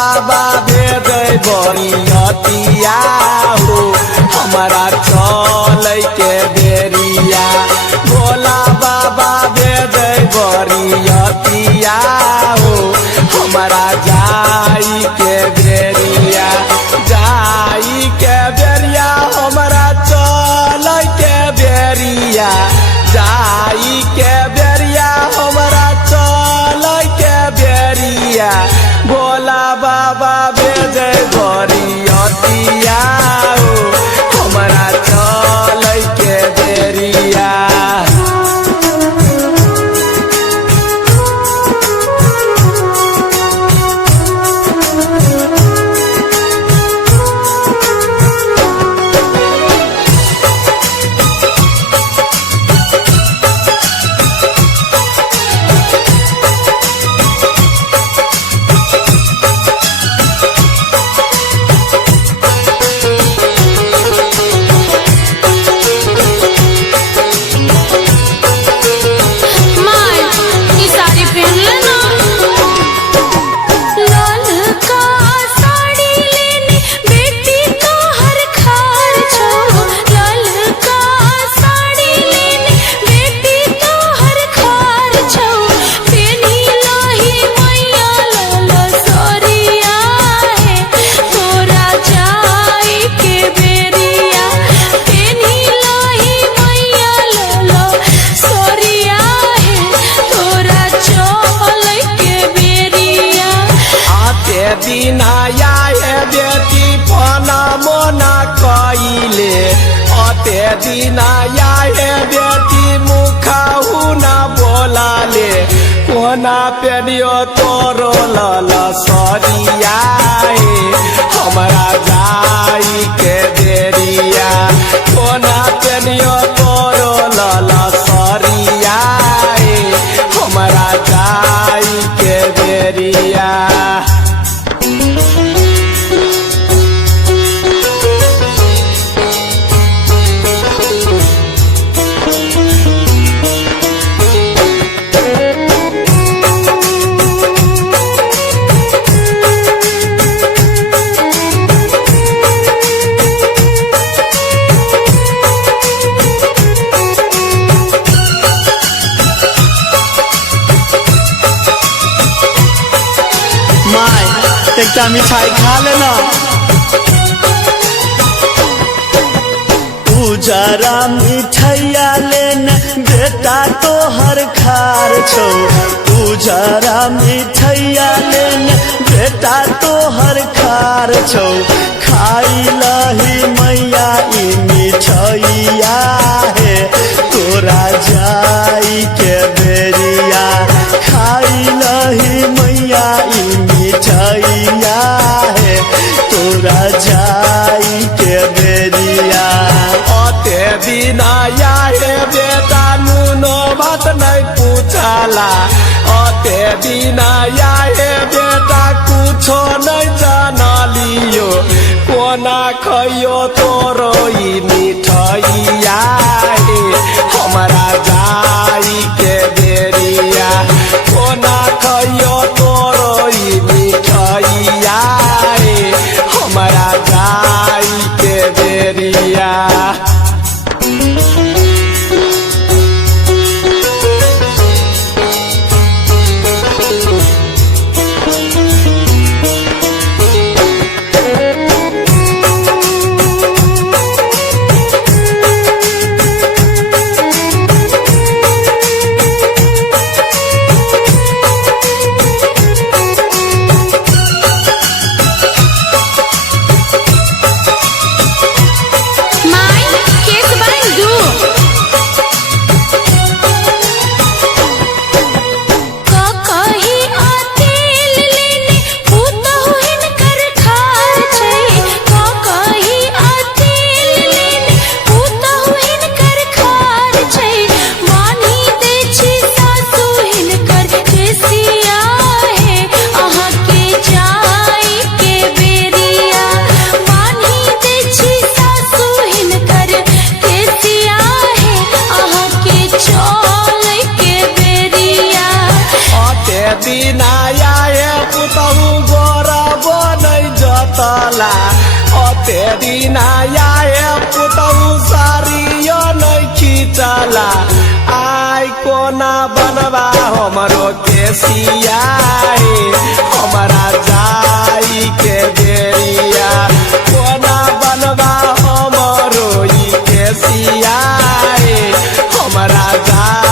बाबा भेद बरियतिया हो हमारा चल के बेरिया। भोला बाबा भेद बरियतिया हो हमारा जाई के बेरिया। जाई के बेरिया हमारा चल के बेरिया। जाई के बेरिया हमारा चल के बेरिया। भोला बाबा भेज बरियतिया हो हमारा चल के बेरिया। दिनाया बेटी पना मोना कइले। अते दिनाया बेटी मुखाहु न बोलाले। कोना पेनियो तोरो लल सरिया हमारा जाई के बेरिया। कोना पेनियो तोरो लल सरिया हमारा जाई के बेरिया। एकटा मिठाई खा लेना। उजरा मिठाइया लेना बेटा तो हर खार छो। उजरा मिठाइया लेना बेटा तो हर खार छो। खाई लही मैया ई मिठाइया है तोरा जाई के बेरिया। खाई लही मैया ई मिठाइया है तोरा जाई के बेरिया। अते दिनाया बेटा नुनो बात नहीं पूछला। अते दिनाया बेटा कुछो नहीं जानलियो। कोना खइयो तोरो ई मिठाइया हमारा जाई के बेरिया। कोना खइयो तोरो ई मिठाइया हमारा जाई के बेरिया। पूछाला अते दिन आए पुतौ सारियो नहीं खींचला आई कोना बनवा हमरो केसिया हमारा जाई के बेरिया कोना बनवा हमरो ई केसिया हमारा जाई